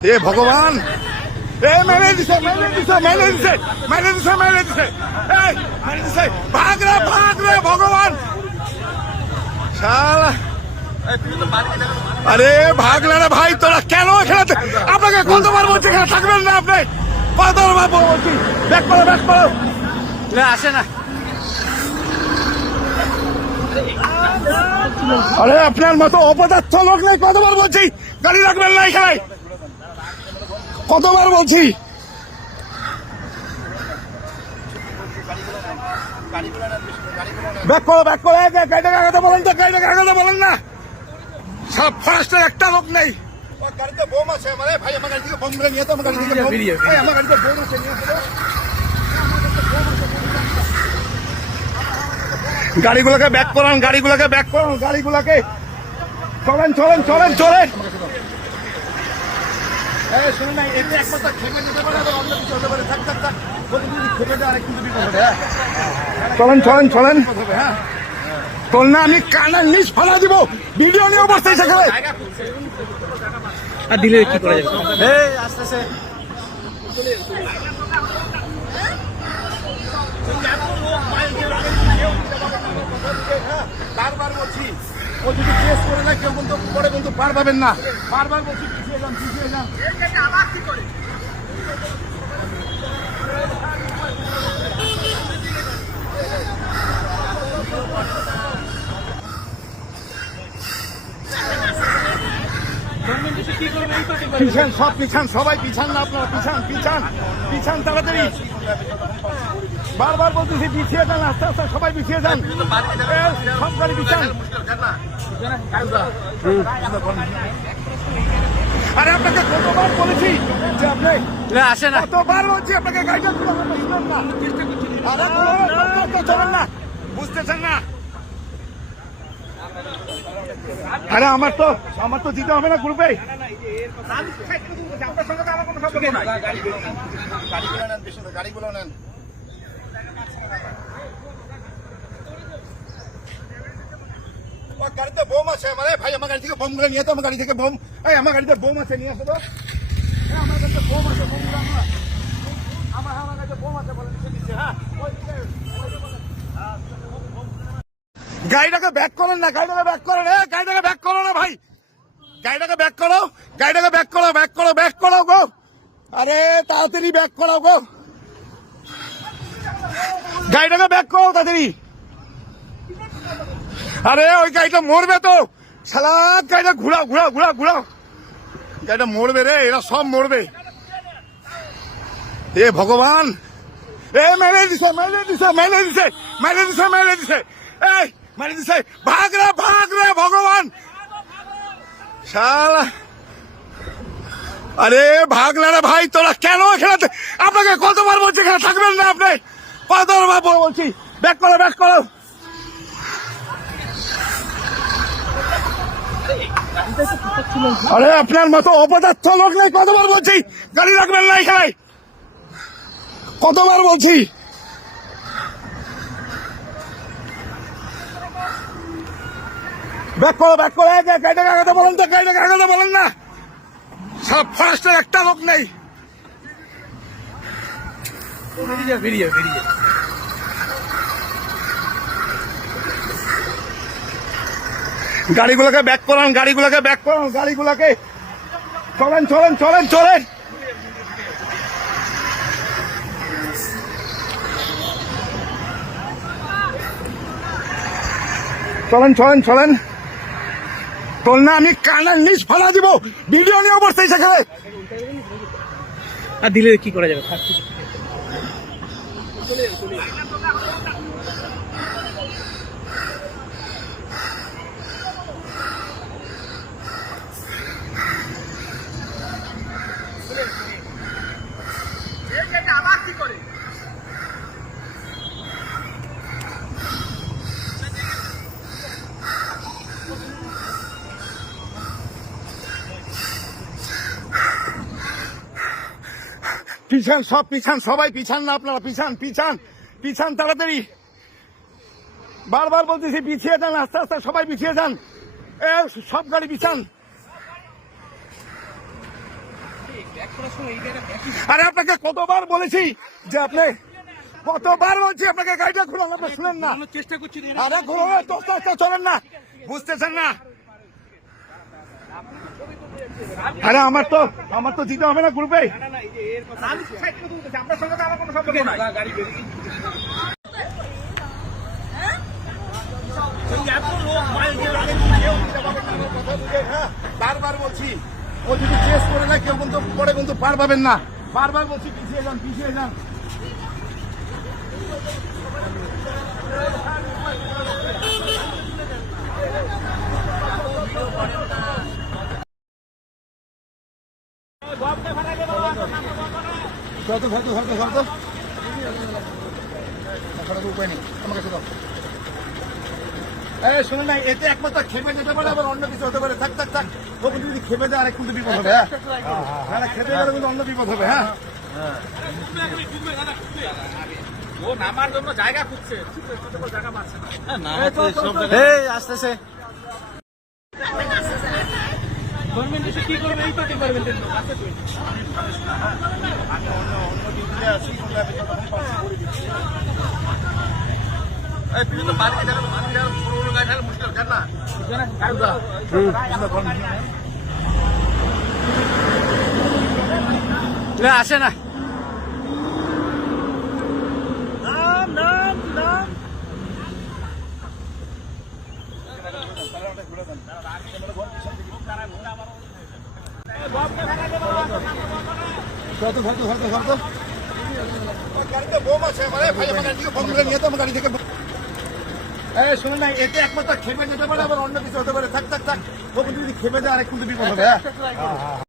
এ ভগবান! এ মেরে দিছে মেরে দিছে মেরে দিছে মেরে দিছে মেরে দিছে। এই মেরে দিছে। ভাগ রে ভাগ রে ভগবান! শালা! আরে ভাগলে রে ভাই তোরা কেন থা- আপনাকে কতবার বলছি এখানে থাকবেন না আপনি? কতবার বলছি? ব্যাক করো ব্যাক করো। না আসে না। আরে আপনার মতো অপদার্থ লোক নেই কতবার বলছি? গাড়ি রাখবেন না এখানে। কতবার বলছি। ব্যাক ব্যাক বলেন তো বলেন না একটা লোক নেই গাড়িতে বোম আছে এই ভাই নিয়ে তো আমার গাড়িতে গাড়িগুলোকে ব্যাক করান, গাড়িগুলোকে ব্যাক করান, গাড়িগুলোকে। চলেন চলেন চলেন চলেন। চলেন চলেন চলেন। হ্যাঁ। তোর না আমি কানের নিচ ফেলা দিব। ভিডিও নিয়ে অবস্থায় সেখানে আর দিলে কি করা যাবে? আস্তে আসতেছে। ও যদি কেস করে না কেউ কিন্তু পরে কিন্তু পার পাবেন না। বারবার বলছি, পিছিয়ে যান পিছিয়ে যান। পিছান সব পিছান সবাই পিছান না আপনারা পিছান পিছান পিছান তাড়াতাড়ি। বারবার বলতেছি পিছিয়ে যান আস্তে আস্তে সবাই পিছিয়ে যান এ, সব গাড়ি পিছান। আরে আপনাকে কতবার বলেছি যে আপনি না আসে না। কতবার বলছি আপনাকে গাড়িটা আরে চলেন না। বুঝতেছেন না? আরে আমার তো আমার তো দিতে হবে না গ্রুপে গাড়িগুলো নেন গাড়িতে বোম আছে এই ভাই, আমার গাড়ি থেকে নিয়ে তো আমার গাড়ি থেকে বোম। আমার গাড়িতে বোম আছে, নিয়ে আসো তো। আমার গাড়িতে বোম আছে বোম আমার আমার গাড়িতে বোম আছে বলে হ্যাঁ ওই দিকে, ওই দিকে বলে। গাড়িটাকে ব্যাক করেন না, গাড়িটাকে ব্যাক করেন। এ, গাড়িটাকে ব্যাক করো না ভাই। গাড়িটাকে ব্যাক করো, গাড়িটাকে ব্যাক করো ব্যাক করো ব্যাক করো গো। আরে, তাড়াতাড়ি ব্যাক করো গো। গাড়িটাকে ব্যাক করো তাড়াতাড়ি। আরে, ওই গাড়িটা মরবে তো। সালা গাড়িটা ঘুরাও ঘুরাও ঘুরাও ঘুরাও। গাড়িটা মরবে রে, এরা সব মরবে। এ, ভগবান। এ, মেরে দিছে মেরে দিছে মেরে দিছে মেরে দিছে মেরে দিছে। এই মেরে দিছে ভাগ রে ভাগ রে ভগবান! শালা। আরে ভাগলে রে ভাই, তোরা কেন থা- আপনাকে কতবার বলছি, এখানে থাকবেন না আপনি? কতবার বলছি, ব্যাক করো ব্যাক করো! আরে, আপনার মতো অপদার্থ লোক নেই, কতবার বলছি? গাড়ি রাখবেন না এখানে। কতবার বলছি? ব্যাক করো ব্যাক করো। বলেন তো বলেন না। সব ফরেস্টের একটা লোক নেই। বেরিয়ে বেরিয়ে বেরিয়ে গাড়িগুলোকে ব্যাক করান গাড়িগুলোকে ব্যাক করান গাড়িগুলোকে। চলেন চলেন চলেন চলেন। চলেন চলেন চলেন। তোর না, আমি কানের নিচ ফালা দিব। ভিডিও নিয়ে অবস্থায় সেখানে আর দিলে কি করা যাবে? পিছান সব পিছান সবাই পিছান না আপনারা পিছান পিছান পিছান তাড়াতাড়ি। বারবার বলতেছি পিছিয়ে যান আস্তে আস্তে সবাই পিছিয়ে যান। এ সব গাড়ি পিছান। আরে আপনাকে কতবার বলেছি যে আপনি কতবার বলছি আপনাকে গাড়িটা খুলুন আপনি শুনেন না। চেষ্টা করছি আরে খুলুন চলেন না বুঝতেছেন না। আরে আমার তো আমার তো দিতে হবে না গ্রুপে বারবার বলছি করে না, কেউ কিন্তু পার পাবেন না। বারবার বলছি, পিছিয়ে যান পিছিয়ে যান। ধরতো ধরতো ধরতো ধরতো ধরতো উপায় নেই আমার কাছে দাও একমাত্র খেপে যেতে পারে আবার অন্য কিছু হতে পারে থাক থাক থাক ও কিন্তু যদি খেপে যায় আরেক কিন্তু বিপদ হবে হ্যাঁ হ্যাঁ খেপে গেলে কিন্তু অন্য বিপদ হবে হ্যাঁ ও নামার জন্য আসতেছে। গভর্নমেন্ট এসে কি করবে? এই পার্টি ডিপার্টমেন্টের লোক আসে তো এই তুই তো বাড়ি যাবে বাড়ি যাবে বড় বড় গাড়ি থাকলে মুশকিল জান না না আসে না ধরতো ধরতো ধরতো ধরতো গাড়িতে বোম আছে আমার এই ভাই আমার গাড়ি থেকে বোম মেরে নিয়ে তো আমার গাড়ি থেকে এই শুনুন না, এতে একমাত্র খেপে যেতে পারে, আবার অন্য কিছু হতে পারে। থাক থাক থাক। যদি খেপে যায় আরেক কিন্তু বিপদ হবে হ্যাঁ?